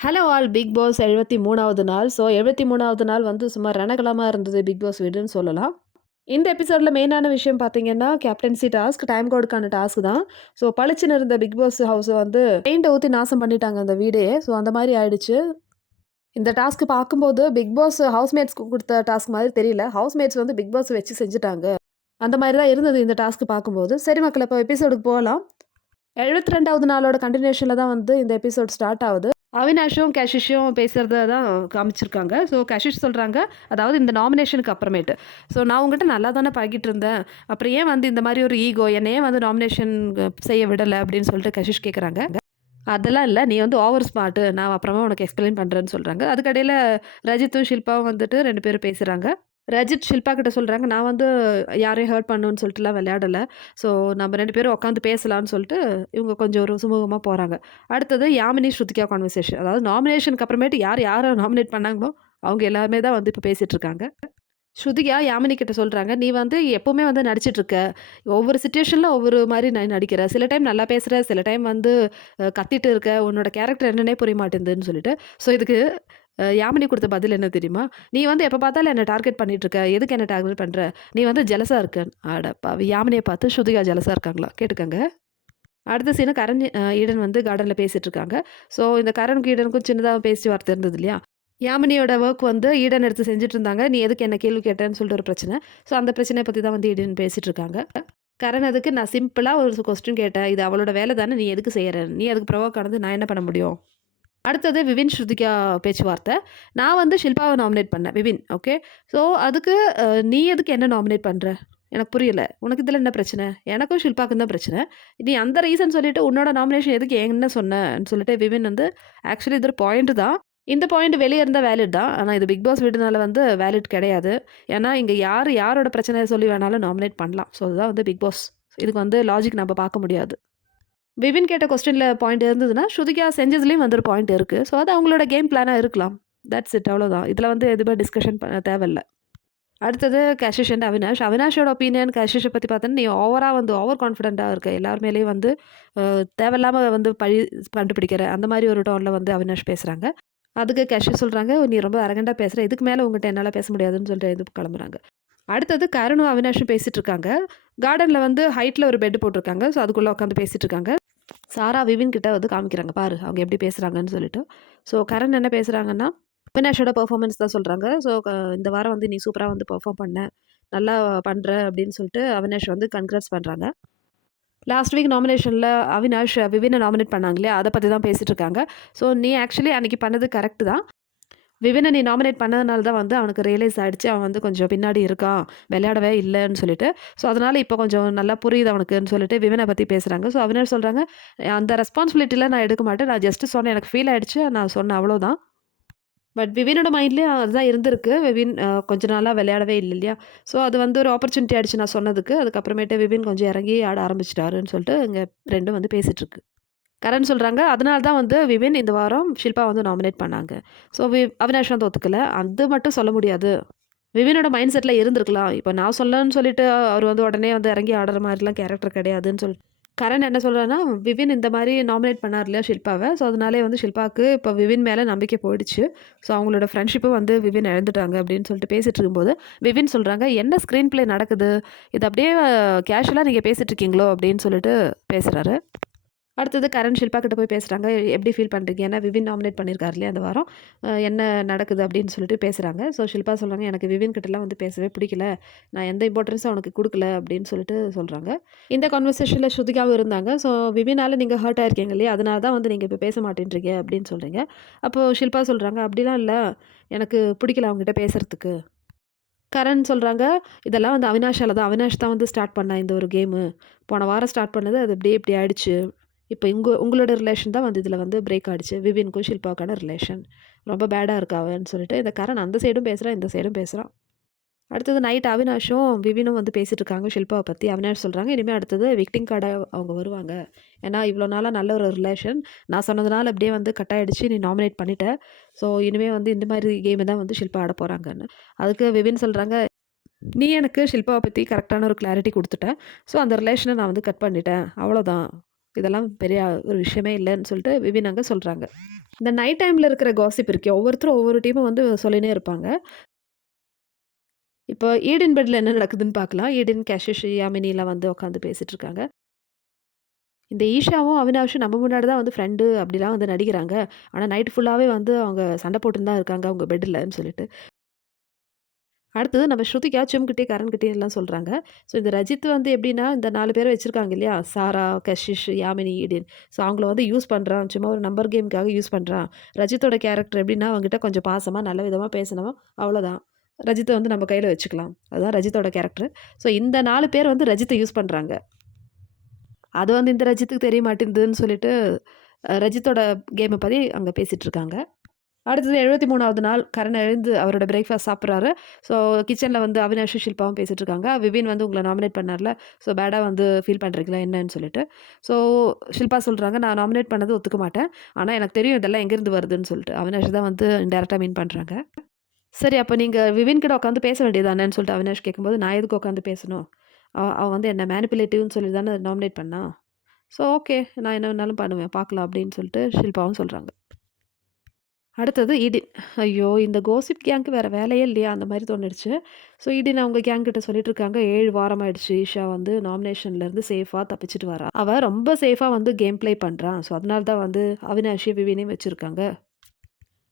Hello all big pass 73வது நாள். 73வது நாள் வந்து சும்மா ரணகளமா இருந்தது பிக் பாஸ் வீடுன்னு சொல்லலாம். இந்த எபிசோட்ல மெயினான விஷயம் பார்த்தீங்கன்னா, கேப்டன்சி டாஸ்க், டைம் கோடுக்கான டாஸ்க் தான். பளிச்சுன்னு இருந்த பிக் பாஸ் ஹவுஸ வந்து பெயிண்ட்ட ஊத்தி நாசம் பண்ணிட்டாங்க அந்த வீடையே. அந்த மாரி ஆயிடுச்சு. இந்த டாஸ்க் பார்க்கும்போது பிக் பாஸ் ஹவுஸ்மேட்ஸ்க்கு குடுத்த டாஸ்க் மாரி தெரியல. ஹவுஸ்மேட்ஸ் வந்து பிக் பாஸ் வச்சு செஞ்சுட்டாங்க. அந்த மாரி தான் இருந்தது இந்த டாஸ்க் பார்க்கும்போது. சரி மக்களே, இப்போ எபிசோடுக்கு போலாம். 72வது நாளோட கன்டினியூஷன்ல தான் வந்து இந்த எபிசோட் ஸ்டார்ட் ஆவுது. அவினாஷும், கஷிஷும் பேசுறத தான் காமிச்சிருக்காங்க. கஷிஷ் சொல்றாங்க, அதாவது இந்த நாமினேஷனுக்கு அப்புறமேட்டு. நான் உன்கிட்ட நல்லா தானே பழகிட்டு இருந்தேன். அப்புறம் ஏன் வந்து இந்த மாரி ஒரு ஈகோ, என்னை ஏன் வந்து நாமினேஷன் செய்ய விடல அப்படின்னு சொல்லிட்டு கஷிஷ் கேட்குறாங்க. அதெல்லாம் இல்ல. நீ வந்து ஓவர் ஸ்மார்ட்டு. நான் அப்புறமா உனக்கு எக்ஸ்ப்ளைன் பண்றேன்னு சொல்றாங்க. அதுக்கடையில ரஜித்தும், ஷில்பாவும் வந்துட்டு 2 பேரும் பேசுறாங்க. ரஜித் ஷில்பா கிட்ட சொல்றாங்க, "நான் வந்து யாரையும் ஹர்ட் பண்ணணும்னு சொல்லிட்டுலாம் விளையாடல. ஸோ நம்ம 2 பேரும் உட்காந்து பேசலாம்னு" சொல்லிட்டு இவங்க கொஞ்சம் ஒரு சுமூகமா போறாங்க. அடுத்தது யாமினி, ஸ்ருதிகா கான்வர்சேஷன். அதாவது நாமினேஷனுக்கு அப்புறமேட்டு யார் யார நாமினேட் பண்ணாங்களோ, அவங்க எல்லாருமே தான் வந்து இப்ப பேசிட்டு இருக்காங்க. ஸ்ருதிகா யாமினி கிட்ட சொல்றாங்க, "நீ வந்து எப்பவுமே வந்து நடிச்சிட்டு இருக்க. ஒவ்வொரு சிச்சுவேஷன்ல ஒவ்வொரு மாரி நடிக்கிற. சில டைம் நல்லா பேசுற, சில டைம் வந்து கத்திட்டு இருக்க. உன்னோட கேரக்டர் என்னன்னே புரிய மாட்டேங்குதுன்னு" சொல்லிட்டு. இதுக்கு யாமினி குடுத்த பதில் என்ன தெரியுமா? "நீ வந்து எப்ப பார்த்தாலும் என்ன டார்கெட் பண்ணிட்டு இருக்க. எதுக்கு என்ன டார்கெட் பண்ற? நீ வந்து ஜெலஸா இருக்க." அட பாவி! யாமினிய பார்த்து ஸ்ருதிகா ஜெலஸா இருக்காங்களாம். கேட்டுக்கங்க. அடுத்த சீனு கரண் ஈடன் வந்து கார்டன்ல பேசிட்டு இருக்காங்க. இந்த கரணுக்கும் ஈடனுக்கும் சின்னதா பேச்சுவார்த்தை இருந்தது இல்லையா? யாமினியோட வொர்க் வந்து ஈடன் எடுத்து செஞ்சுட்டு இருந்தாங்க. "நீ எதுக்கு என்ன கேள்வி கேட்டேன்னு" சொல்லிட்டு ஒரு பிரச்சனை. அந்த பிரச்சனைய பத்தி தான் வந்து ஈடன் பேசிட்டு இருக்காங்க. கரண் அதுக்கு, "நான் சிம்பிளா ஒரு கொஸ்டின் கேட்டேன். இது அவளோட வேலை தானே. நீ எதுக்கு செய்யற? நீ அதுக்கு ப்ரொவோக் ஆனது நான் என்ன பண்ண முடியும்?" அடுத்தது விவின், ஸ்ருதிகா பேச்சுவார்த்தை. நான் வந்து ஷில்பாவ நாமினேட் பண்ணேன். விவின். ஓகே. அதுக்கு நீ எதுக்கு என்ன நாமினேட் பண்ற? எனக்கு புரியல. உனக்கு இதில என்ன பிரச்சனை? எனக்கும் ஷில்பாக்கும் தான் பிரச்சனை. நீ அந்த ரீசன் சொல்லிட்டு உன்னோட நாமினேஷன் எதுக்கு என்கிட்ட சொன்னன்னு சொல்லிட்டு விவின் வந்து ஆக்சுவலி இது ஒரு பாயிண்ட் தான். இந்த பாயிண்ட் வெளிய இருந்தா வேலிட் தான். ஆனா இது பிக் பாஸ் வீடுனால வந்து வேலிட் கிடையாது. ஏன்னா இங்க யாரோட பிரச்சனைய சொல்லி வேணாலும் நாமினேட் பண்ணலாம். அதுதான் வந்து பிக் பாஸ். இதுக்கு வந்து லாஜிக் நம்ம பார்க்க முடியாது. விவின் கேட்ட கொஸ்டின்ல பாயிண்ட் இருந்ததுன்னா, ஸ்ருதிகா செஞ்சதுலயும் வந்து ஒரு பாயிண்ட் இருக்கு. அது அவங்களோட கேம் பிளானா இருக்கலாம். தட்ஸ் இட், அவ்வளோதான். இதுல வந்து எதுவுமே டிஸ்கஷன் பண்ண தேவையில்ல. அடுத்தது கஷிஷ் அண்ட் அவினாஷ். அவினாஷோட ஒப்பீனியன் கஷிஷ பத்தி பார்த்தோன்னா, "நீ ஓவரா வந்து ஓவர் கான்ஃபிடென்ட்டா இருக்க. எல்லார் மேலயும் வந்து தேவையில்லாம வந்து பழி கண்டுபிடிக்கிற." அந்த மாரி ஒரு டோன்ல வந்து அவினாஷ் பேசுறாங்க. அதுக்கு கஷிஷ் சொல்றாங்க, "நீ ரொம்ப அரகன்ட்டா பேசுற. இதுக்கு மேல உன்கிட்ட என்னால பேச முடியாதுன்னு" சொல்லிட்டு எழுந்து கிளம்புறாங்க. அடுத்தது கருணும், அவினாஷும் பேசிட்டு இருக்காங்க. கார்டன்ல வந்து ஹைட்ல ஒரு பெட் போட்டிருக்காங்க. அதுக்குள்ள உட்காந்து பேசிட்டு இருக்காங்க. சாரா விவின் கிட்ட வந்து காமிக்கிறாங்க, "பாரு அவங்க எப்படி பேசுறாங்கன்னு" சொல்லிட்டு. கரண் என்ன பேசுறாங்கன்னா, அவினாஷோட பெர்ஃபார்மன்ஸ் தான் சொல்றாங்க. இந்த வாரம் வந்து நீ சூப்பரா வந்து பெர்ஃபார்ம் பண்ண. நல்லா பண்ற அப்படின்னு சொல்லிட்டு அவினாஷ் வந்து கன்கிராட்ஸ் பண்றாங்க. லாஸ்ட் வீக் நாமினேஷன்ல அவினாஷ் விவின நாமினேட் பண்ணாங்க இல்லையா? அத பத்தி தான் பேசிட்டு இருக்காங்க. நீ ஆக்சுவலி அன்னைக்கு பண்ணது கரெக்ட் தான். விவின நீ நாமினேட் பண்ணதுனால தான் வந்து அவனுக்கு ரியலைஸ் ஆயிடுச்சு. அவன் வந்து கொஞ்சம் பின்னாடி இருக்கான். விளையாடவே இல்லன்னு சொல்லிட்டு. அதனால இப்ப கொஞ்சம் நல்லா புரியுது அவனுக்குன்னு சொல்லிட்டு விவின பத்தி பேசுறாங்க. அவினாஷ் சொல்றாங்க, "அந்த ரெஸ்பான்சிபிலிட்டிலாம் நான் எடுக்க மாட்டேன். நான் ஜஸ்ட் சொன்னேன். எனக்கு ஃபீல் ஆயிடுச்சு. நான் சொன்னேன் அவ்வளோதான்." பட் விவினோட மைண்ட்லயும் அதுதான் இருந்திருக்கு. விவின் கொஞ்ச நாளா விளையாடவே இல்ல இல்லையா? அது வந்து ஒரு ஆப்பர்ச்சுனிட்டி ஆயிடுச்சு நான் சொன்னதுக்கு. அதுக்கப்புறமேட்டு விவின் கொஞ்சம் இறங்கி ஆட ஆரம்பிச்சுட்டாருன்னு சொல்லிட்டு இங்க 2ம் வந்து பேசிட்டு இருக்கு. கரண் சொல்றாங்க, "அதனால தான் வந்து விவின் இந்த வாரம் ஷில்பா வந்து நாமினேட் பண்ணாங்க." அவினாஷ் வந்து ஒத்துக்கல. அது மட்டும் சொல்ல முடியாது. விவினோட மைண்ட் செட்ல இருந்திருக்கலாம். இப்ப நான் சொல்லன்னு சொல்லிட்டு அவர் வந்து உடனே வந்து இறங்கி ஆடுற மாரிலாம் கேரக்டர் கிடையாதுன்னு கரண் என்ன சொல்றாருன்னா, விவின் இந்த மாரி நாமினேட் பண்ணார் இல்லையா ஷில்பாவ. அதனாலே வந்து ஷில்பாக்கு இப்ப விவின் மேல நம்பிக்கை போயிடுச்சு. அவங்களோட ஃப்ரெண்ட்ஷிப்ப வந்து விவின் இழந்துட்டாங்க அப்படின்னு சொல்லிட்டு பேசிட்டு இருக்கும்போது, விவின் சொல்றாங்க, "என்ன ஸ்க்ரீன் பிளே நடக்குது? இது அப்படியே கேஷுவலா நீங்க பேசிட்டு இருக்கீங்களோ?" அப்படின்னு சொல்லிட்டு பேசுறாரு. அடுத்தது கரண் ஷில்பா கிட்ட போய் பேசுறாங்க. "எப்படி ஃபீல் பண்றீங்க? ஏன்னா விவின் நாமினேட் பண்ணியிருக்காரு இல்லையா அந்த வாரம். என்ன நடக்குது?" அப்படின்னு சொல்லிட்டு பேசுறாங்க. ஷில்பா சொல்றாங்க, "எனக்கு விவின் கிட்டலாம் வந்து பேசவே பிடிக்கல. நான் எந்த இம்பார்ட்டன்ஸும் அவனுக்கு குடுக்கல." அப்படின்னு சொல்லிட்டு சொல்றாங்க. இந்த கான்வர்சேஷன்ல ஸ்ருதிகாவும் இருந்தாங்க. விவினால நீங்க ஹர்ட் ஆயிருக்கீங்க இல்லையா? அதனால தான் வந்து நீங்க இப்ப பேச மாட்டேன்றீங்க அப்படின்னு சொல்றீங்க. அப்போ ஷில்பா சொல்றாங்க, "அப்படிலாம் இல்ல. எனக்கு பிடிக்கல அவங்ககிட்ட பேசுறதுக்கு." கரண் சொல்றாங்க, "இதெல்லாம் வந்து அவினாஷால தான். அவினாஷ் தான் வந்து ஸ்டார்ட் பண்ணான் இந்த ஒரு கேமு. போன வாரம் ஸ்டார்ட் பண்ணது. அது அப்படியே இப்படி ஆயிடுச்சு. இப்ப உங்களோட ரிலேஷன் தான் வந்து இதில வந்து பிரேக் ஆயிடுச்சு. விவின்க்கும் ஷில்பாவுக்கான ரிலேஷன். ரொம்ப பேடா இருக்கா அவன்னு" சொல்லிட்டு இந்த கரண் அந்த சைடும் பேசுறான், இந்த சைடும் பேசுறான். அடுத்தது நைட் அவினாஷும், விவினும் வந்து பேசிட்டு இருக்காங்க ஷில்பாவ பத்தி. அவினாஷ் சொல்றாங்க, "இனிமே அடுத்தது விக்டிங் கார்டா அவங்க வருவாங்க. ஏன்னா இவ்வளோ நாளா நல்ல ஒரு ரிலேஷன். நான் சொன்னதுனால அப்படியே வந்து கட் ஆயிடுச்சு. நீ நாமினேட் பண்ணிட்ட. இனிமே வந்து இந்த மாரி கேம் தான் வந்து ஷில்பா ஆட போறாங்கன்னு." அதுக்கு விவின் சொல்றாங்க, "நீ எனக்கு ஷில்பாவ பத்தி கரெக்ட்டான ஒரு கிளாரிட்டி குடுத்துட்ட. அந்த ரிலேஷன நான் வந்து கட் பண்ணிட்டேன். அவ்வளோதான். இதெல்லாம் பெரிய ஒரு விஷயமே இல்லன்னு" சொல்லிட்டு விவின் அங்க சொல்றாங்க. இந்த நைட் டைம்ல இருக்கிற காசிப் இருக்கே, ஒவ்வொருத்தரும் ஒவ்வொரு டீமும் வந்து சொல்லினே இருப்பாங்க. இப்போ ஈடென் பெட்ல என்ன நடக்குதுன்னு பார்க்கலாம். ஈடென், கஷிஷ், யாமினிலாம் வந்து உட்காந்து பேசிட்டு இருக்காங்க. இந்த ஈஷாவும், அவினாஷும் நம்ம முன்னாடி தான் வந்து ஃப்ரெண்டு அப்படிலாம் வந்து நடிக்கிறாங்க. ஆனா நைட் ஃபுல்லாவே வந்து அவங்க சண்டை போட்டுன்னு தான் இருக்காங்க அவங்க பெட்லன்னு சொல்லிட்டு. அடுத்தது நம்ம ஸ்ருதிகா, சிம்கிட்டே, கரண்கிட்டே எல்லாம் சொல்றாங்க. ஸோ இந்த ரஜித் வந்து எப்படின்னா, இந்த 4 பேர வச்சிருக்காங்க இல்லையா? சாரா, கஷிஷ், யாமினி, ஈடென். ஸோ அவங்கள வந்து யூஸ் பண்றான். சும்மா ஒரு நம்பர் கேம்க்காக யூஸ் பண்றான். ரஜித்தோட கேரக்டர் எப்படின்னா, அவன்கிட்ட கொஞ்சம் பாசமா, நல்ல விதமா பேசினவன். அவ்வளோதான். ரஜித்த வந்து நம்ம கையில வச்சுக்கலாம். அதுதான் ரஜித்தோட கேரக்டர். ஸோ இந்த 4 பேர் வந்து ரஜித்த யூஸ் பண்றாங்க. அது வந்து இந்த ரஜித்துக்கு தெரிய மாட்டேங்குதுன்னு சொல்லிட்டு, ரஜித்தோட கேம பத்தி அங்க பேசிட்டு இருக்காங்க. அடுத்தது 73வது நாள் கரண் எழுந்து அவரோட பிரேக்ஃபாஸ்ட் சாப்பிடுறாரு. ஸோ கிச்சன்ல வந்து அவினாஷும், ஷில்பாவும் பேசிட்டு இருக்காங்க. விபின் வந்து உங்கள நாமினேட் பண்ணார்ல. ஸோ பேடா வந்து ஃபீல் பண்றீங்களா என்னன்னு சொல்லிட்டு. ஸோ ஷில்பா சொல்றாங்க, "நான் நாமினேட் பண்ணது ஒத்துக்க மாட்டேன். ஆனா எனக்கு தெரியும் இதெல்லாம் எங்கேருந்து வருதுன்னு" சொல்லிட்டு. அவினாஷ் தான் வந்து இன்டைரக்ட்டா மீன் பண்றாங்க. "சரி அப்ப நீங்க விபின் கிட்ட உட்காந்து பேச வேண்டியது தானேன்னு" சொல்லிட்டு அவினாஷ் கேட்கும்போது, "நான் எதுக்கு உட்காந்து பேசணும்? அவ வந்து என்ன மேனிபுலேட்டிவ்ன்னு சொல்லி தானே நாமினேட் பண்ணா. ஸோ ஓகே நான் என்ன வேணாலும் பண்ணுவேன். பார்க்கலாம்" அப்படின்னு சொல்லிட்டு ஷில்பாவும் சொல்றாங்க. அடுத்தது ஈடின். ஐயோ! இந்த கோசிப் கேங்க்கு வேற வேலையே இல்லையா? அந்த மாரி தோணிடுச்சு. ஸோ ஈடின் அவங்க கேங் கிட்ட சொல்லிட்டு இருக்காங்க, 7 வாரம் ஆயிடுச்சு. ஈஷா வந்து நாமினேஷன்லேருந்து சேஃபா தப்பிச்சுட்டு வரா. அவ ரொம்ப சேஃபா வந்து கேம் ப்ளே பண்றா. ஸோ அதனால தான் வந்து அவினாஷையும், விவினையும் வச்சிருக்காங்க.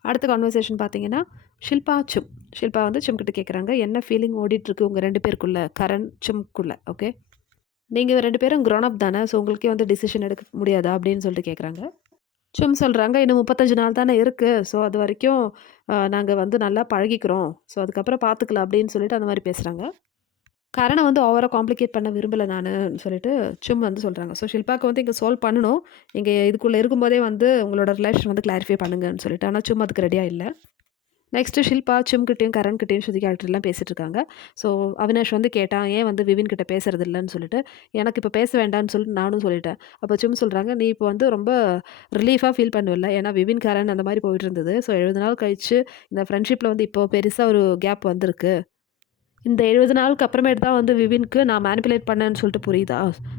அடுத்த கான்வர்சேஷன் பார்த்தீங்கன்னா, ஷில்பா, சிம். ஷில்பா வந்து சிம் கிட்ட கேட்குறாங்க, என்ன ஃபீலிங் ஓடிட்டுருக்கு உங்க 2 பேருக்குள்ள? கரண், சிம்க்குள்ள. ஓகே. நீங்க 2 பேரும் க்ரோன் அப் தானே. ஸோ உங்களுக்கே வந்து டிசிஷன் எடுக்க முடியாதா? அப்படின்னு சொல்லிட்டு கேட்குறாங்க. சும் சொல்றாங்க, "இன்னும் 35 நாள் தானே இருக்கு. ஸோ அதுவரைக்கும் நாங்க வந்து நல்லா பழகிக்கிறோம். ஸோ அதுக்கப்புறம் பார்த்துக்கலாம்." அப்படின்னு சொல்லிட்டு அந்த மாரி பேசுறாங்க. கரண வந்து ஓவரா காம்ப்ளிகேட் பண்ண விரும்பல நானுன்னு சொல்லிட்டு சும் வந்து சொல்றாங்க. ஸோ ஷில்பாக்கு வந்து இங்க சால்வ் பண்ணணும். நீங்க இதுக்குள்ள இருக்கும்போதே வந்து உங்களோட ரிலேஷன் வந்து கிளாரிஃபை பண்ணுங்கன்னு சொல்லிட்டு. ஆனா சும் அதுக்கு ரெடியா இல்ல. நெக்ஸ்ட்டு ஷில்பா, சிம்கிட்டயும், கரண்கிட்டயும், ஸ்ருதிகா கிட்டலாம் பேசிட்டு இருக்காங்க. ஸோ அவினாஷ் வந்து கேட்டான், "ஏன் வந்து விவின் கிட்ட பேசுறது இல்லன்னு?" சொல்லிட்டு. "எனக்கு இப்ப பேச வேண்டான்னு சொல்லிட்டு நானும் சொல்லிட்டேன்." அப்ப சிம் சொல்றாங்க, "நீ இப்போ வந்து ரொம்ப ரிலீஃபா ஃபீல் பண்ணுவல்ல. ஏன்னா விவின், கரண் அந்த மாரி போயிட்டு இருந்தது. ஸோ 70 நாள் கழிச்சு இந்த ஃப்ரெண்ட்ஷிப்ல வந்து இப்போ பெருசா ஒரு கேப் வந்திருக்கு. இந்த 70 நாளுக்கு அப்புறமேட்டு தான் வந்து விவின்க்கு நான் மேனிபுலேட் பண்ணேன்னு சொல்லிட்டு புரியுதா?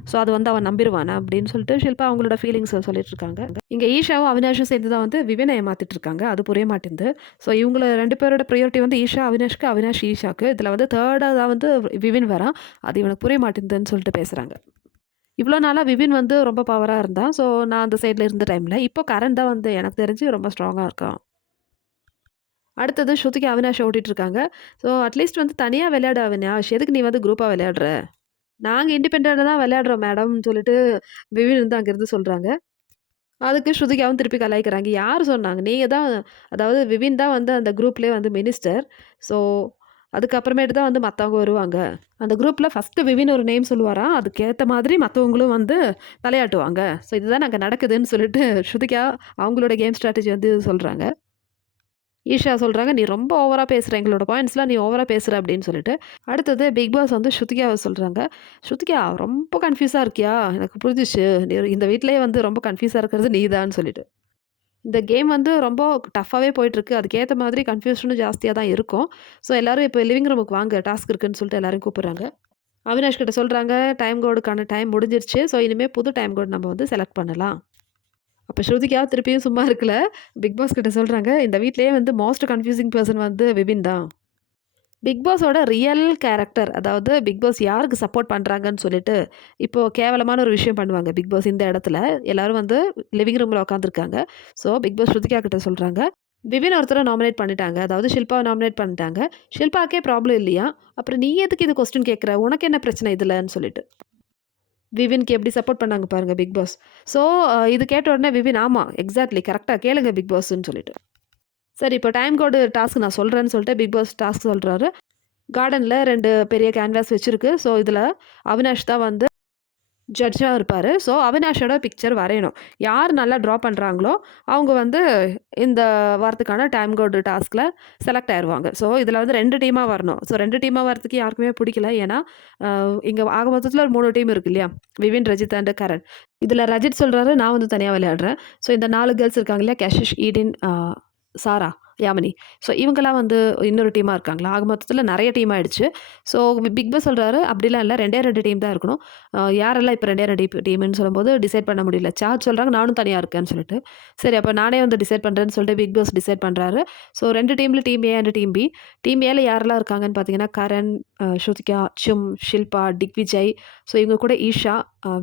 ஸோ அது வந்து அவன் நம்பிருவானா?" அப்படின்னு சொல்லிட்டு ஷில்பா அவங்களோட ஃபீலிங்ஸ சொல்லிட்டு இருக்காங்க. இங்க ஈஷாவும், அவினாஷும் சேர்ந்து தான் வந்து விவின ஏமாத்திட்டு இருக்காங்க. அது புரிய மாட்டேன்து. ஸோ இவங்கள 2 பேரோட பிரையாரிட்டி வந்து ஈஷா, அவினாஷ்க்கு, அவினாஷ், ஈஷாக்கு. இதில வந்து 3டா தான் வந்து விவின் வரான். அது இவனுக்கு புரிய மாட்டேன்துன்னு சொல்லிட்டு பேசுறாங்க. இவ்வளோ நாளா விவின் வந்து ரொம்ப பவரா இருந்தான். ஸோ நான் அந்த சைட்ல இருந்த டைம்ல. இப்போ கரண் தான் வந்து எனக்கு தெரிஞ்சு ரொம்ப ஸ்ட்ராங்கா இருக்கான். அடுத்தது ஸ்ருதிக்கு அவினாஷ் ஓட்டிட்டு இருக்காங்க. ஸோ அட்லீஸ்ட் வந்து தனியா விளையாடு அவினாஷ். எதுக்கு நீ வந்து குரூப்பா விளையாடுற? நாங்க இண்டிபெண்டன்ட்டா தான் விளையாடுறோம் மேடம்னு சொல்லிட்டு விவின் வந்து அங்கேருந்து சொல்றாங்க. அதுக்கு ஸ்ருதிகாவும் திருப்பி கலாய்க்கிறாங்க. யார் சொன்னாங்க? நீங்க தான் அதாவது விவின் தான் வந்து அந்த குரூப்லயே வந்து மினிஸ்டர். ஸோ, அதுக்கப்புறமேட்டு தான் வந்து மத்தவங்க வருவாங்க. அந்த குரூப்ல ஃபர்ஸ்ட்டு விவின் ஒரு நேம் சொல்லுவாராம். அதுக்கேத்த மாதிரி மத்தவங்களும் வந்து தலையாட்டுவாங்க. ஸோ, இதுதான் அங்க நடக்குதுன்னு சொல்லிட்டு ஸ்ருதிகா அவங்களோட கேம் ஸ்ட்ராட்டஜி வந்து சொல்றாங்க. ஈஷா சொல்றாங்க, "நீ ரொம்ப ஓவரா பேசுற. எங்களோட பாயிண்ட்ஸ்லாம் நீ ஓவரா பேசுற" அப்படின்னு சொல்லிட்டு. அடுத்தது பிக் பாஸ் வந்து ஸ்ருதிகாவ சொல்றாங்க. "ஸ்ருதிகா ரொம்ப கன்ஃப்யூஸா இருக்கியா? எனக்கு புரிஞ்சுச்சு. நீ இந்த வீட்லயே வந்து ரொம்ப கன்ஃப்யூஸா இருக்கிறது நீ தான்னு" சொல்லிட்டு. இந்த கேம் வந்து ரொம்ப டஃப்பாவே போயிட்டுருக்கு. அதுக்கேத்த மாதிரி கன்ஃப்யூஷனும் ஜாஸ்தியா தான் இருக்கும். ஸோ எல்லாரும் இப்போ லிவிங் ரூமுக்கு வாங்க டாஸ்க் இருக்குன்னு சொல்லிட்டு எல்லாரையும் கூப்பிடுறாங்க. அவினாஷ் கிட்ட சொல்றாங்க, டைம் கோடுக்கான டைம் முடிஞ்சிருச்சு. ஸோ இனிமே புது டைம் கோட் நம்ம வந்து செலக்ட் பண்ணலாம். அப்ப ஸ்ருதிகா திருப்பியும் சும்மா இருக்கல. பிக் பாஸ் கிட்ட சொல்றாங்க, இந்த வீட்லயே வந்து மோஸ்ட் கன்ஃப்யூசிங் பெர்சன் வந்து விபின் தான். பிக் பாஸோட ரியல் கேரக்டர் அதாவது பிக் பாஸ் யாருக்கு சப்போர்ட் பண்றாங்கன்னு சொல்லிட்டு, இப்போ கேவலமான ஒரு விஷயம் பண்ணுவாங்க பிக் பாஸ் இந்த இடத்துல. எல்லாரும் வந்து லிவிங் ரூம்ல உட்காந்துருக்காங்க. ஸோ பிக் பாஸ் ஸ்ருதிகா கிட்ட சொல்றாங்க, விபின் ஒருத்தர நாமினேட் பண்ணிட்டாங்க. அதாவது ஷில்பாவ நாமினேட் பண்ணிட்டாங்க. ஷில்பாக்கே ப்ராப்ளம் இல்லையா? அப்புறம் நீ எதுக்கு இது கொஸ்டின் கேட்குற? உனக்கு என்ன பிரச்சனை இதுலன்னு சொல்லிட்டு. விவின்க்கு எப்படி சப்போர்ட் பண்ணாங்க பாருங்க பிக் பாஸ். ஸோ இது கேட்ட உடனே விவின் ஆமா எக்ஸாக்ட்லி கரெக்ட்டா கேளுங்க பிக் பாஸ்ன்னு சொல்லிட்டு. சரி இப்போ டைம் கோடு டாஸ்க் நான் சொல்றேன்னு சொல்லிட்டு பிக் பாஸ் டாஸ்க் சொல்றாரு. கார்டன்ல 2 பெரிய கேன்வாஸ் வச்சிருக்கு. ஸோ இதில அவினாஷ் தான் வந்து ஜட்ஜா இருப்பாரு. ஸோ அவினாஷோட பிக்சர் வரையணும். யார் நல்லா ட்ரா பண்றாங்களோ, அவங்க வந்து இந்த வாரத்துக்கான டைம் கோடு டாஸ்க்ல செலக்ட் ஆயிருவாங்க. ஸோ இதில வந்து 2 டீமா வரணும். ஸோ 2 டீமா வரதுக்கு யாருக்குமே பிடிக்கல. ஏன்னா, இங்க ஆக மொத்தத்தில ஒரு 3 டீம் இருக்கு இல்லையா? விவின், ரஜித் அண்ட் கரண். இதில ரஜித் சொல்றாரு, நான் வந்து தனியா விளையாடுறேன். ஸோ இந்த 4 கேர்ள்ஸ் இருக்காங்க இல்லையா? கஷிஷ், ஈடின், சாரா. யாமினி. ஸோ இவங்கலாம் வந்து இன்னொரு டீமா இருக்காங்களா? ஆக மொத்தத்தில நெறைய டீம் ஆயிடுச்சு. ஸோ பிக் பாஸ் சொல்றாரு, "அப்படிலாம் இல்ல 2டே 2 டீம் தான் இருக்கணும். யாரெல்லாம் இப்ப 2டே 2 டீம்ன்னு சொல்லும்போது டிசைட் பண்ண முடியல." சார்ஜ் சொல்றாங்க, "நானும் தனியா இருக்கேன்னு" சொல்லிட்டு. சரி அப்ப நானே வந்து டிசைட் பண்றேன்னு சொல்லிட்டு பிக் பாஸ் டிசைட் பண்றாரு. ஸோ 2 டீம்ல team A and team B. Team ஏல யாரெல்லாம் இருக்காங்கன்னு பார்த்தீங்கன்னா, கரண், ஸ்ருதிகா, சும், ஷில்பா, திக்விஜய், ஸோ இவங்க கூட ஈஷா,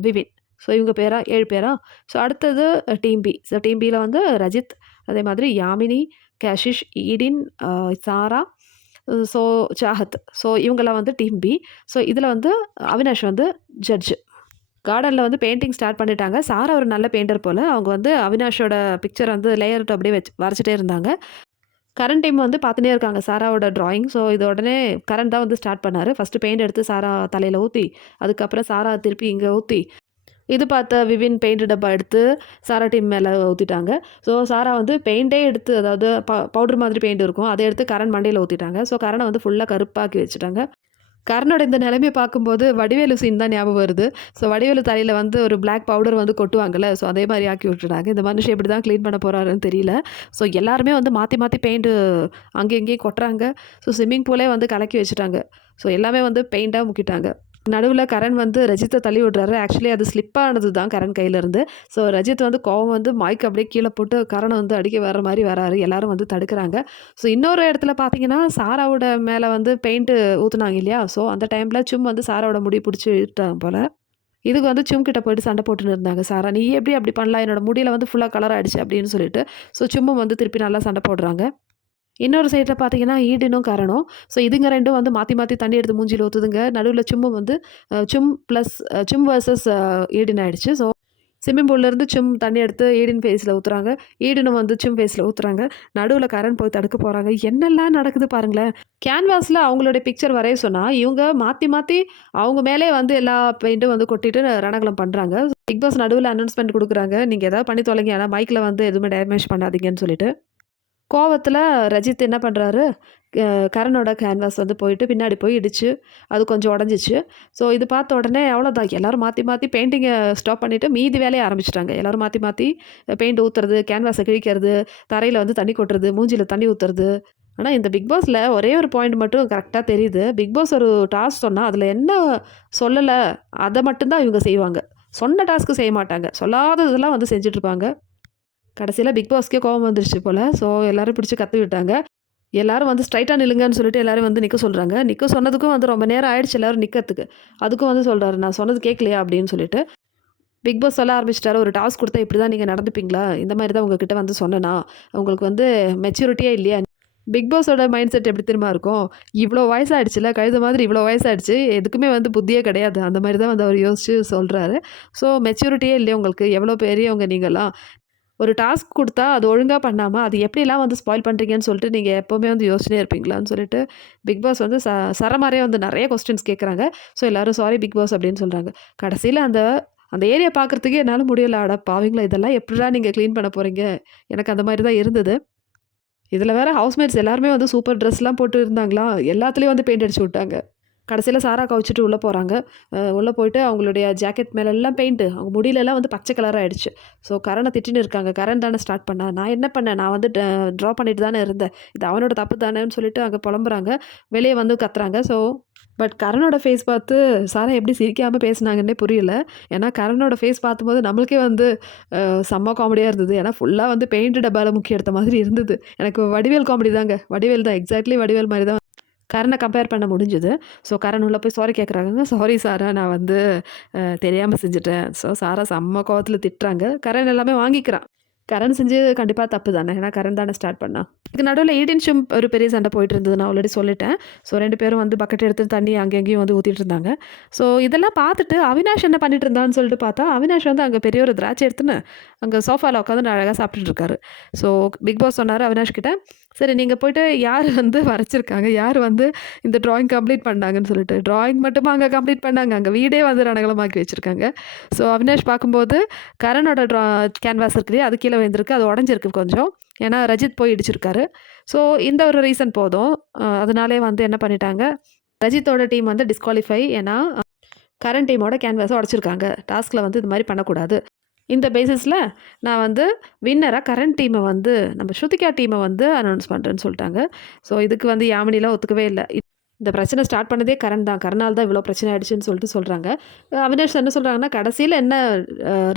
விவின். ஸோ இவங்க பேரா 7 பேரா? ஸோ அடுத்தது டீம் பி. ஸோ டீம் பில வந்து ரஜித், அதே மாதிரி யாமினி, கேஷிஷ், ஈடின், சாரா, ஸோ சாஹத். ஸோ இவங்கலாம் வந்து டீம் பி. ஸோ இதில வந்து அவினாஷ் வந்து ஜட்ஜ். கார்டனில வந்து பெயிண்டிங் ஸ்டார்ட் பண்ணிட்டாங்க. சாரா ஒரு நல்ல பெயிண்டர் போல. அவங்க வந்து அவினாஷோட பிக்சர் வந்து லேயர்ட் அப்படியே வரைஞ்சிட்டே இருந்தாங்க. கரண் டீம் வந்து பார்த்துன்னே இருக்காங்க சாராவோட ட்ராயிங். ஸோ இது உடனே கரண் தான் வந்து ஸ்டார்ட் பண்ணாரு. ஃபர்ஸ்ட்டு பெயிண்ட் எடுத்து சாரா தலையில ஊத்தி, அதுக்கப்புறம் சாரா திருப்பி இங்க ஊத்தி, இது பார்த்த விவின் பெயிண்ட் டப்பா எடுத்து சாரா டீம் மேல ஊத்திட்டாங்க. ஸோ சாரா வந்து பெயிண்டே எடுத்து அதாவது பவுடர் மாதிரி பெயிண்ட் இருக்கும். அத எடுத்து கரண் மண்டையில ஊத்திட்டாங்க. ஸோ கரண வந்து ஃபுல்லா கருப்பாக்கி வச்சுட்டாங்க. கர்ணோட இந்த நிலைமைய பார்க்கும்போது வடிவேலு சீன் தான் ஞாபகம் வருது. ஸோ வடிவேலு தலையில வந்து ஒரு பிளாக் பவுடர் வந்து கொட்டுவாங்கல்ல, ஸோ அதே மாரி ஆக்கி விட்டுட்டாங்க. இந்த மனுஷன் எப்படி தான் கிளீன் பண்ண போறாருன்னு தெரியல. ஸோ எல்லாருமே வந்து மாத்தி மாத்தி பெயிண்ட் அங்கேயும் இங்கேயும் கொட்டுறாங்க. ஸோ ஸ்விம்மிங் பூலே வந்து கலக்கி வச்சுட்டாங்க. ஸோ எல்லாமே வந்து பெயிண்டா முக்கிட்டாங்க. நடுவுல கரண் வந்து ரஜித்த தள்ளி விடுறாரு. ஆக்சுவலி அது ஸ்லிப் ஆனது தான் கரண் கையிலருந்து. ஸோ ரஜித் வந்து கோவம் வந்து மைக் அப்படியே கீழ போட்டு கரண வந்து அடிக்க வர்ற மாரி வராரு. எல்லாரும் வந்து தடுக்குறாங்க. ஸோ இன்னொரு இடத்துல பார்த்தீங்கன்னா, சாராவோட மேல வந்து பெயிண்ட் ஊத்துனாங்க இல்லையா? ஸோ அந்த டைம்ல சும் வந்து சாராவோட முடிய புடிச்சு இழுத்துட்டாங்க போல. இதுக்கு வந்து சும் கிட்ட போயிட்டு சண்டை போட்டுன்னு இருந்தாங்க சாரா. "நீ எப்படி அப்படி பண்ணலாம்? என்னோட முடியில வந்து ஃபுல்லா கலர் ஆயிடுச்சு" அப்படின்னு சொல்லிட்டு. ஸோ சும்மும் வந்து திருப்பி நல்லா சண்டை போடுறாங்க. இன்னொரு சைட்ல பார்த்தீங்கன்னா, ஈடனும், கரணும். ஸோ இதுங்க 2ம் வந்து மாத்தி மாத்தி தண்ணி எடுத்து மூஞ்சில ஊத்துதுங்க. நடுவுல சும்மும் வந்து சும் பிளஸ் சும் வெர்சஸ் ஈடன் ஆயிடுச்சு. ஸோ ஸ்விம்மிங் பூல்லேருந்து சும் தண்ணி எடுத்து ஈடன் ஃபேஸ்ல ஊத்துறாங்க. ஈடனும் வந்து சும் ஃபேஸ்ல ஊத்துறாங்க. நடுவுல கரண் போய் தடுக்க போறாங்க. என்னெல்லாம் நடக்குது பாருங்களேன். கேன்வாஸ்ல அவங்களுடைய பிக்சர் வரைய சொன்னா, இவங்க மாத்தி மாத்தி அவங்க மேலே வந்து எல்லா பெயிண்ட்டும் வந்து கொட்டிட்டு ரணகலம் பண்றாங்க. பிக் பாஸ் நடுவுல அனௌன்ஸ்மென்ட் குடுக்குறாங்க. நீங்க ஏதாவது பண்ணி தொலைங்க. ஆனா மைக்ல வந்து எதுவுமே டேமேஜ் பண்ணாதீங்கன்னு சொல்லிட்டு. கோவத்துல ரஜித் என்ன பண்றாரு, கரனோட கேன்வாஸ் வந்து போயிட்டு பின்னாடி போய் இடிச்சு, அது கொஞ்சம் உடைஞ்சிச்சு. ஸோ இது பார்த்த உடனே அவ்வளோதான். எல்லாரும் மாத்தி மாத்தி பெயிண்டிங்க ஸ்டாப் பண்ணிட்டு மீதி வேலைய ஆரம்பிச்சுட்டாங்க. எல்லாரும் மாத்தி மாத்தி பெயிண்ட் ஊத்துறது, கேன்வாஸ கிழிக்கிறது, தரையில வந்து தண்ணி கொட்டுறது, மூஞ்சில தண்ணி ஊத்துறது. ஆனா இந்த பிக் பாஸ்ல ஒரே ஒரு பாயிண்ட் மட்டும் கரெக்ட்டா தெரியுது. பிக் பாஸ் ஒரு டாஸ்க் சொன்னா, அதுல என்ன சொல்லல, அத மட்டும் தான் இவங்க செய்வாங்க. சொன்ன டாஸ்க் செய்ய மாட்டாங்க. சொல்லாததெல்லாம் வந்து செஞ்சுட்டு இருப்பாங்க. கடைசியில பிக் பாஸ்க்கே கோவம் வந்துருச்சு போல. ஸோ எல்லாரும் பிடிச்சு கத்தி விட்டாங்க. எல்லாரும் வந்து ஸ்ட்ரைட்டா நில்லுங்கன்னு சொல்லிட்டு எல்லாரும் வந்து நிக்க சொல்றாங்க. நிக்க சொன்னதுக்கும் வந்து ரொம்ப நேரம் ஆயிடுச்சு எல்லாரும் நிக்கிறதுக்கு. அதுக்கும் வந்து சொல்றாரு, "நான் சொன்னது கேட்கலையா?" அப்படின்னு சொல்லிட்டு. பிக் பாஸ் சொல்ல ஆரம்பிச்சுட்டாரு, "ஒரு டாஸ்க் குடுத்தா இப்படி தான் நீங்க நடந்துப்பீங்களா? இந்த மாரி தான் உங்ககிட்ட வந்து சொன்னேனா? உங்களுக்கு வந்து மெச்சூரிட்டியே இல்லையா?" பிக் பாஸோட மைண்ட் செட் எப்படி தெரியுமா இருக்கும்? இவ்ளோ வயசாயிடுச்சுல்ல, கழுத மாதிரி இவ்ளோ வயசாயிடுச்சு. எதுக்குமே வந்து புத்தியே கிடையாது. அந்த மாரி தான் வந்து அவர் யோசிச்சு சொல்றாரு. ஸோ மெச்சூரிட்டியே இல்லையா உங்களுக்கு? எவ்வளோ பெரியவங்க நீங்கலாம். ஒரு டாஸ்க் குடுத்தா, அது ஒழுங்கா பண்ணாம, அது எப்படிலாம் வந்து ஸ்பாயில் பண்றீங்கன்னு சொல்லிட்டு, நீங்க எப்பவுமே வந்து யோசிச்சுனே இருப்பீங்களான்னு சொல்லிட்டு, பிக் பாஸ் வந்து சரமாரியா வந்து நெறைய கொஸ்டின்ஸ் கேட்குறாங்க. ஸோ எல்லாரும் சாரி பிக் பாஸ் அப்படின்னு சொல்றாங்க. கடைசியில அந்த அந்த ஏரியா பார்க்கறதுக்கே என்னால முடியல. அட பாவிங்களா! இதெல்லாம் எப்புட்றா நீங்க கிளீன் பண்ண போறீங்க? எனக்கு அந்த மாரி தான் இருந்தது. இதுல வேற ஹவுஸ்மேட்ஸ் எல்லாருமே வந்து சூப்பர் ட்ரெஸ்லாம் போட்டு இருந்தாங்களா, எல்லாத்துலயும் வந்து பெயிண்ட் அடிச்சு விட்டாங்க. கடைசியில சாரா கவுச்சுட்டு உள்ள போறாங்க. உள்ள போயிட்டு அவங்களுடைய ஜாக்கெட் மேலலாம் பெயிண்ட்டு. அவங்க முடியலலாம் வந்து பச்சை கலரா ஆயிடுச்சு. ஸோ கரண திட்டின்னு இருக்காங்க. கரண் தானே ஸ்டார்ட் பண்ணா. நான் என்ன பண்ணேன்? நான் வந்து ட்ரா பண்ணிட்டு தானே இருந்தேன். இது அவனோட தப்பு தானேன்னு சொல்லிட்டு அங்க புலம்புறாங்க. வெளிய வந்து கத்துறாங்க. ஸோ பட் கரனோட ஃபேஸ் பார்த்து சாரா எப்படி சிரிக்காம பேசுனாங்கன்னே புரியல. ஏன்னா கரனோட ஃபேஸ் பார்க்கும்போது நம்மளுக்கே வந்து செம்ம காமெடியா இருந்தது. ஏன்னா ஃபுல்லா வந்து பெயிண்ட் டப்பால முக்கி எடுத்த மாதிரி இருந்தது. எனக்கு வடிவேல் காமெடி தாங்க. வடிவேல் தான் எக்ஸாக்ட்லி வடிவேல் மாரி தான் கரன கம்பேர் பண்ண முடிஞ்சது. ஸோ கரண் உள்ள போய் சாரி கேட்குறாங்கங்க. "சாரி சாரா நான் வந்து தெரியாம செஞ்சுட்டேன்." ஸோ சாரா செம்ம கோவத்துல திட்டுறாங்க. கரண் எல்லாமே வாங்கிக்கிறான். கரண் செஞ்சது கண்டிப்பா தப்பு தானே. ஏன்னா கரண் தானே ஸ்டார்ட் பண்ணா. இதுக்கு நடுவுல ஈடன் ஷிம் ஒரு பெரிய சண்டை போயிட்டு இருந்தது. நான் ஆல்ரெடி சொல்லிட்டேன். ஸோ 2 பேரும் வந்து பக்கெட் எடுத்து தண்ணி அங்கேயும் இங்கேயும் வந்து ஊத்திட்டு இருந்தாங்க. ஸோ இதெல்லாம் பார்த்துட்டு அவினாஷ் என்ன பண்ணிட்டு இருந்தான்னு சொல்லிட்டு பார்த்தா, அவினாஷ் வந்து அங்க பெரிய ஒரு திராட்சை எடுத்துன்னு அங்க சோஃபால உட்காந்து அழகா சாப்பிட்டுட்டு இருக்காரு. ஸோ பிக் பாஸ் சொன்னாரு அவினாஷ் கிட்ட, "சரி நீங்க போயிட்டு யார் வந்து வரைச்சிருக்காங்க? யார் வந்து இந்த ட்ராயிங் கம்ப்ளீட் பண்ணாங்கன்னு" சொல்லிட்டு. ட்ராயிங் மட்டுமா அங்க கம்ப்ளீட் பண்ணாங்க. அங்க வீடே வந்து ரணகளமாக்கி வச்சிருக்காங்க. ஸோ அவினாஷ் பார்க்கும்போது கரணோட கேன்வாஸ் இருக்கு இல்லையா? அது கீழ விழுந்திருக்கு. அது உடைஞ்சிருக்கு கொஞ்சம். ஏன்னா ரஜித் போய் இடிச்சிருக்காரு. ஸோ இந்த ஒரு ரீசன் போதும். அதனாலே வந்து என்ன பண்ணிட்டாங்க, ரஜித்தோட டீம் வந்து டிஸ்குவாலிஃபை. ஏன்னா கரண் டீமோட கேன்வாஸ உடைச்சிருக்காங்க. டாஸ்க்ல வந்து இது மாரி பண்ணக்கூடாது. இந்த பேசிஸில் நான் வந்து வின்னராக கரண் டீமை வந்து நம்ம ஸ்ருதிகா டீமை வந்து அனௌன்ஸ் பண்ணுறேன்னு சொல்லிட்டாங்க. ஸோ இதுக்கு வந்து யாமினிலாம் ஒத்துக்கவே இல்ல. இந்த பிரச்சனை ஸ்டார்ட் பண்ணதே கரண் தான். கரனால் தான் இவ்வளோ பிரச்சனை ஆயிடுச்சுன்னு சொல்லிட்டு சொல்கிறாங்க. அவினாஷ் என்ன சொல்கிறாங்கன்னா, கடைசியில என்ன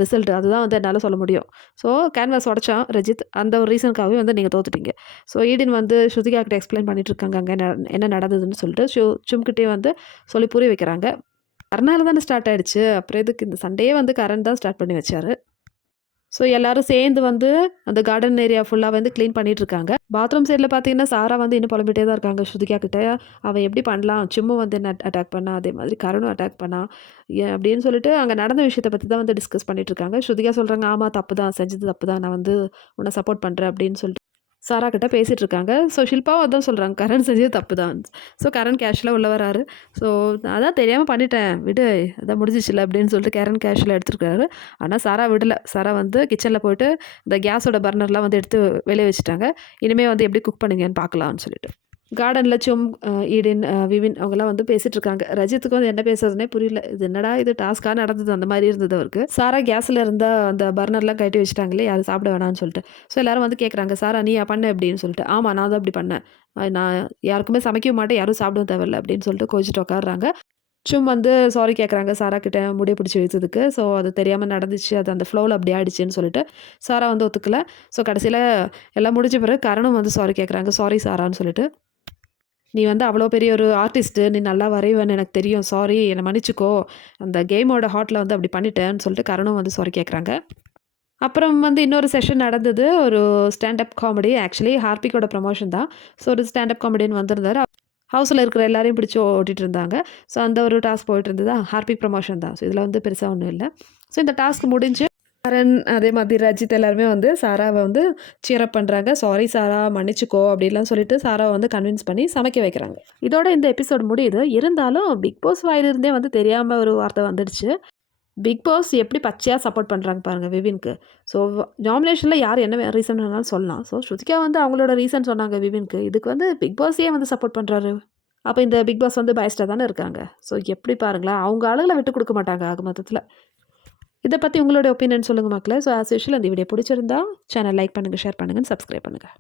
ரிசல்ட் அதுதான் வந்து என்னால் சொல்ல முடியும். ஸோ கேன்வாஸ் உடைச்சான் ரஜித். அந்த ஒரு ரீசனுக்காகவே வந்து நீங்கள் தோத்துட்டீங்க. ஸோ ஈடின் வந்து ஸ்ருதிகா கிட்ட எக்ஸ்பிளைன் பண்ணிட்டு இருக்காங்க அங்கே என்ன நடந்ததுன்னு சொல்லிட்டு சும்கிட்டே வந்து சொல்லி புரிய வைக்கிறாங்க. கரனால தானே ஸ்டார்ட் ஆயிடுச்சு. அப்புறம் எதுக்கு இந்த சண்டையே வந்து கரண் தான் ஸ்டார்ட் பண்ணி வச்சாரு. ஸோ எல்லாரும் சேர்ந்து வந்து அந்த கார்டன் ஏரியா ஃபுல்லாக வந்து க்ளீன் பண்ணிகிட்ருக்காங்க. பாத்ரூம் சைடில் பார்த்தீங்கன்னா, சாரா வந்து இன்னும் புலம்பிட்டே தான் இருக்காங்க ஸ்ருதிகா கிட்ட. அவன் எப்படி பண்ணலாம்? சிம்மு வந்து என்ன அட்டாக் பண்ணா, அதே மாதிரி கரணும் அட்டாக் பண்ணா, ஏன் அப்படின்னு சொல்லிட்டு அங்கே நடந்த விஷயத்த பற்றி தான் வந்து டிஸ்கஸ் பண்ணிகிட்ருக்காங்க. ஸ்ருதிகா சொல்கிறாங்க, ஆமாம் தப்பு தான், செஞ்சது தப்பு தான், நான் வந்து உன்னை சப்போர்ட் பண்ணுறேன் அப்படின்னு சொல்லிட்டு சாரா கிட்ட பேசிகிட்டு இருக்காங்க. ஸோ ஷில்பாவும் அதான் சொல்கிறாங்க, கரண் செஞ்சது தப்பு தான். ஸோ கரண் கேஷுவலாக உள்ள வராரு. ஸோ அதான் தெரியாமல் பண்ணிட்டேன் விடு, அதான் முடிஞ்சிச்சுல அப்படின்னு சொல்லிட்டு கரண் கேஷுவலாக எடுத்துருக்காரு. ஆனால் சாரா விடலை. சாரா வந்து கிச்சனில் போயிட்டு இந்த கேஸோட பர்னர்லாம் வந்து எடுத்து வெளியே வச்சுட்டாங்க. இனிமேல் வந்து எப்படி குக் பண்ணுங்கன்னு பார்க்கலாம்னு சொல்லிட்டு. கார்டனில் ஈடின், விவின் அவங்கலாம் வந்து பேசிகிட்டு இருக்காங்க. ரஜித்துக்கு வந்து என்ன பேசுறதுனே புரியல. இது என்னடா இது டாஸ்க்காக நடந்தது அந்த மாதிரி இருந்தது அவருக்கு. சாரா கேஸில் இருந்த அந்த பர்னர்லாம் கட்டி வச்சுட்டாங்களே, யாரும் சாப்பிட வேணாம்னு சொல்லிட்டு. ஸோ எல்லாரும் வந்து கேட்குறாங்க, சாரா நீ பண்ண அப்படின்னு சொல்லிட்டு. ஆமாம் நான் தான் அப்படி பண்ணேன். நான் யாருக்குமே சமைக்கவும் மாட்டேன், யாரும் சாப்பிடவும் தேவையில்ல அப்படின்னு சொல்லிட்டு கோச்சிட்டு உட்காடுறாங்க. வந்து சாரி கேட்குறாங்க சாரா கிட்ட முடிய பிடிச்சி இழுத்ததுக்கு. ஸோ அது தெரியாமல் நடந்துச்சு, அது அந்த ஃப்ளோவில் அப்படி ஆயிடுச்சுன்னு சொல்லிட்டு சாரா வந்து ஒத்துக்கல. ஸோ கடைசியில் எல்லாம் முடிஞ்ச பிறகு கரணும் வந்து சாரி கேட்குறாங்க, சாரி சாரான்னு சொல்லிட்டு. நீ வந்து அவ்வளோ பெரிய ஒரு ஆர்டிஸ்ட்டு, நீ நல்லா வரைவேன்னு எனக்கு தெரியும். சாரி என்னை மன்னிச்சுக்கோ. அந்த கேமோட ஹார்ட்டில் வந்து அப்படி பண்ணிட்டேன்னு சொல்லிட்டு கரணும் வந்து சாரி கேட்குறாங்க. அப்புறம் வந்து இன்னொரு செஷன் நடந்தது. ஒரு ஸ்டாண்டப் காமெடி. ஆக்சுவலி ஹார்பிக்கோட ப்ரமோஷன் தான். ஸோ ஒரு ஸ்டாண்டப் காமெடியன் வந்திருந்தாரு. ஹவுஸில் இருக்கிற எல்லாரையும் பிடிச்சி ஓட்டிகிட்டு இருந்தாங்க. ஸோ அந்த ஒரு டாஸ்க் போயிட்டு இருந்ததா, ஹார்பிக் ப்ரமோஷன் தான். ஸோ இதில் வந்து பெருசாக ஒன்றும் இல்லை. ஸோ இந்த டாஸ்க் முடிஞ்சு கரண் அதே மாதிரி ரஜித் எல்லாருமே வந்து சாராவை வந்து சியரப் பண்ணுறாங்க. சாரி சாரா மன்னிச்சுக்கோ அப்படின்லாம் சொல்லிட்டு சாராவை வந்து கன்வின்ஸ் பண்ணி சமைக்க வைக்கிறாங்க. இதோட இந்த எபிசோட் முடியுது. இருந்தாலும் பிக் பாஸ் வாயிலிருந்தே வந்து தெரியாமல் ஒரு வார்த்தை வந்துடுச்சு. பிக் பாஸ் எப்படி பச்சையாக சப்போர்ட் பண்ணுறாங்க பாருங்கள் விவின்க்கு. ஸோ நாமினேஷனில் யார் என்ன ரீசன் வேணாலும் சொல்லலாம். ஸோ ஸ்ருதிகா வந்து அவங்களோட ரீசன் சொன்னாங்க விவின்க்கு. இதுக்கு வந்து பிக் பாஸே வந்து சப்போர்ட் பண்ணுறாரு. அப்போ இந்த பிக் பாஸ் வந்து பயஸ்டாக தானே இருக்காங்க. ஸோ எப்படி பாருங்களேன், அவங்க ஆளுகளை விட்டு கொடுக்க மாட்டாங்க ஆக மொத்தத்தில். இதை பற்றி உங்களோட ஒப்பீனியன் சொல்லுங்கள் மக்களே. ஸோ ஆஸ் யூஷுவல் இந்த வீடியோ பிடிச்சிருந்தா சேனல் லைக் பண்ணுங்கள், ஷேர் பண்ணுங்கள், சப்ஸ்கிரைப் பண்ணுங்கள்.